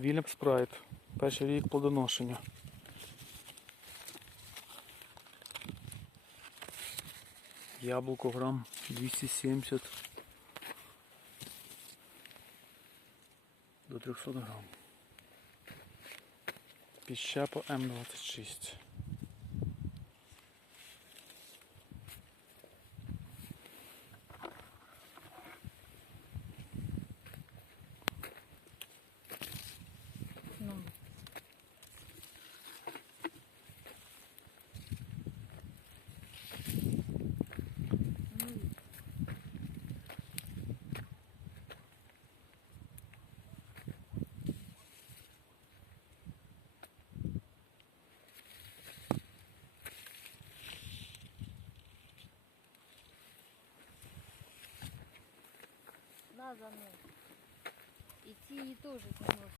Вільям Спрайт. Перший рік плодоношення. Яблуко грам 270 до 300 грам. Піщепа М26. За мною. І ці її теж.